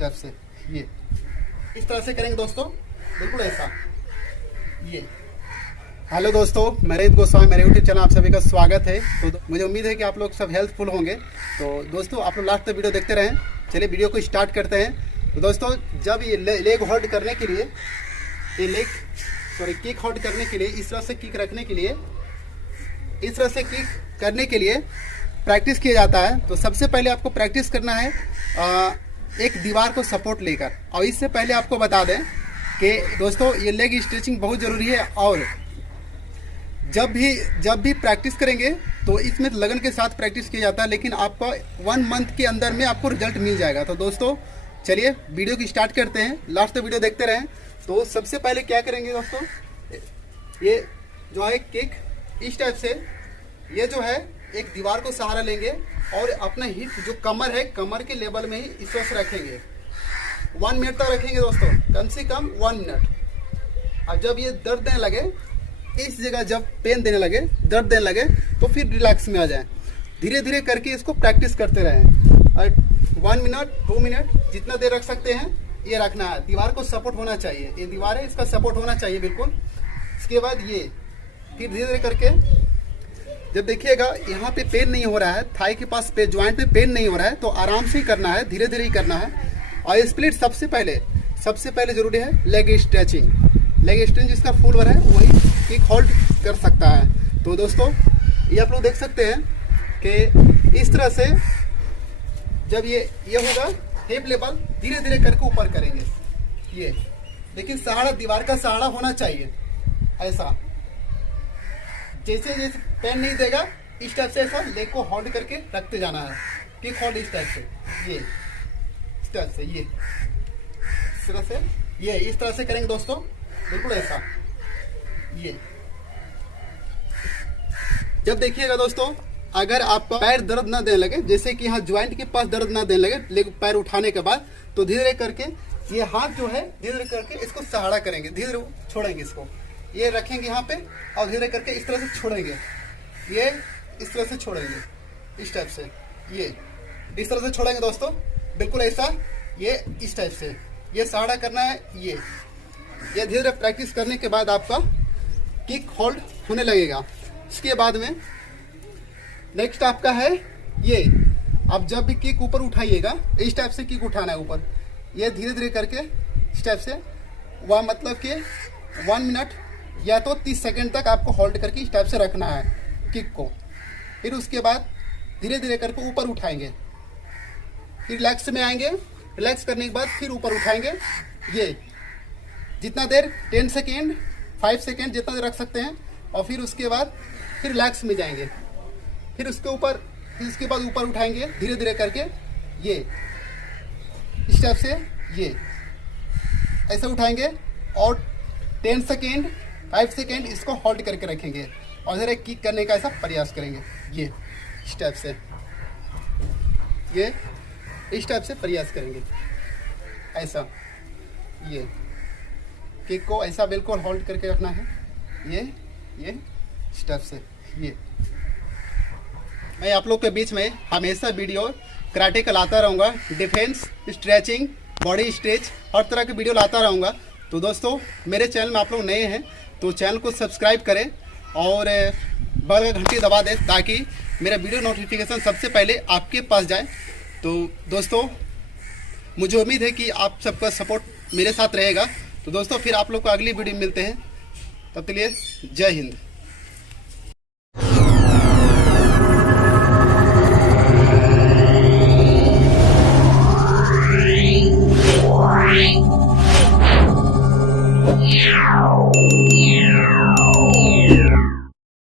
Step से ये इस तरह से करेंगे दोस्तों, बिल्कुल ऐसा। ये हेलो दोस्तों, मैं रोहित गोस्वामी, मेरे यूट्यूब चैनल आप सभी का स्वागत है। तो मुझे उम्मीद है कि आप लोग सब हेल्पफुल होंगे। तो दोस्तों आप लोग लास्ट तक वीडियो देखते रहें। चलिए वीडियो को स्टार्ट करते हैं। तो दोस्तों जब ये लेग होल्ड करने के लिए, ये किक होल्ड करने के लिए, इस तरह से किक रखने के लिए, इस तरह से किक करने के लिए प्रैक्टिस किया जाता है। तो सबसे पहले आपको प्रैक्टिस करना है एक दीवार को सपोर्ट लेकर। और इससे पहले आपको बता दें कि दोस्तों ये लेग स्ट्रेचिंग बहुत ज़रूरी है। और जब भी प्रैक्टिस करेंगे तो इसमें लगन के साथ प्रैक्टिस किया जाता है, लेकिन आपको 1 मंथ के अंदर में आपको रिजल्ट मिल जाएगा। तो दोस्तों चलिए वीडियो की स्टार्ट करते हैं, लास्ट तक वीडियो देखते रहें। तो सबसे पहले क्या करेंगे दोस्तों, ये जो है किक इस टाइप से, ये जो है एक दीवार को सहारा लेंगे और अपना हिप जो कमर है, कमर के लेवल में ही इस तरह से रखेंगे। 1 मिनट तक रखेंगे दोस्तों, कम से कम 1 मिनट। और जब ये दर्द देने लगे, इस जगह जब पेन देने लगे, दर्द देने लगे, तो फिर रिलैक्स में आ जाएं। धीरे धीरे करके इसको प्रैक्टिस करते रहें। और 1 मिनट 2 मिनट जितना देर रख सकते हैं ये रखना है। दीवार को सपोर्ट होना चाहिए, ये दीवार है इसका सपोर्ट होना चाहिए बिल्कुल। इसके बाद ये फिर धीरे धीरे करके जब देखिएगा यहाँ पे पेन नहीं हो रहा है, थाई के पास पे ज्वाइंट पे पेन नहीं हो रहा है, तो आराम से ही करना है, धीरे धीरे ही करना है। और स्प्लिट सबसे पहले जरूरी है लेग स्ट्रेचिंग। लेग स्ट्रेचिंग जिसका फुल वर्क है वही किक होल्ड कर सकता है। तो दोस्तों ये आप लोग देख सकते हैं कि इस तरह से जब ये होगा हिप लेवल, धीरे धीरे करके ऊपर करेंगे ये। लेकिन सहारा दीवार का सहारा होना चाहिए, ऐसा जैसे जैसे पेन नहीं देगा इस टाइप से ऐसा लेग को होल्ड करके रखते जाना है। किक होल्ड इस टाइप से, ये इस टाइप से, ये इस तरह से, ये इस तरह से करेंगे दोस्तों, बिल्कुल ऐसा। ये जब देखिएगा दोस्तों, अगर आपका पैर दर्द ना देने लगे, जैसे कि यहाँ ज्वाइंट के पास दर्द ना देने लगे लेग पैर उठाने के बाद, तो धीरे धीरे करके ये हाथ जो है धीरे धीरे करके इसको सहारा करेंगे, धीरे धीरे छोड़ेंगे इसको, ये रखेंगे यहाँ पे और धीरे करके इस तरह से छोड़ेंगे, ये इस तरह से छोड़ेंगे इस टाइप से, ये इस तरह से छोड़ेंगे दोस्तों, बिल्कुल ऐसा। ये इस टाइप से ये सहारा करना है। ये धीरे धीरे प्रैक्टिस करने के बाद आपका किक होल्ड होने लगेगा। इसके बाद में नेक्स्ट आपका है ये, आप जब भी किक ऊपर उठाइएगा इस टाइप से किक उठाना है ऊपर, ये धीरे धीरे करके इस टाइप से, वह मतलब कि 1 मिनट या तो 30 सेकंड तक आपको होल्ड करके इस टाइप से रखना है किक को। फिर उसके बाद धीरे धीरे करके ऊपर उठाएंगे, फिर रिलैक्स में आएंगे, रिलैक्स करने के बाद फिर ऊपर उठाएंगे। ये जितना देर 10 सेकेंड 5 सेकेंड जितना देर रख सकते हैं। और फिर उसके बाद फिर रिलैक्स में जाएंगे, फिर उसके बाद ऊपर उठाएंगे धीरे धीरे करके, ये इस टाइप से, ये ऐसे उठाएंगे और 10 सेकेंड 5 सेकेंड इसको होल्ड करके रखेंगे और जरा किक करने का ऐसा प्रयास करेंगे। ये इस टाइप से, ये इस टाइप से प्रयास करेंगे ऐसा। ये किक को ऐसा बिल्कुल होल्ड करके रखना है, ये इस टाइप से। ये मैं आप लोग के बीच में हमेशा वीडियो कराटे का लाता रहूँगा, डिफेंस, स्ट्रेचिंग, बॉडी स्ट्रेच, हर तरह की वीडियो लाता रहूँगा। तो दोस्तों मेरे चैनल में आप लोग नए हैं तो चैनल को सब्सक्राइब करें और बगल का घंटी दबा दें ताकि मेरा वीडियो नोटिफिकेशन सबसे पहले आपके पास जाए। तो दोस्तों मुझे उम्मीद है कि आप सबका सपोर्ट मेरे साथ रहेगा। तो दोस्तों फिर आप लोग को अगली वीडियो में मिलते हैं, तब के लिए जय हिंद।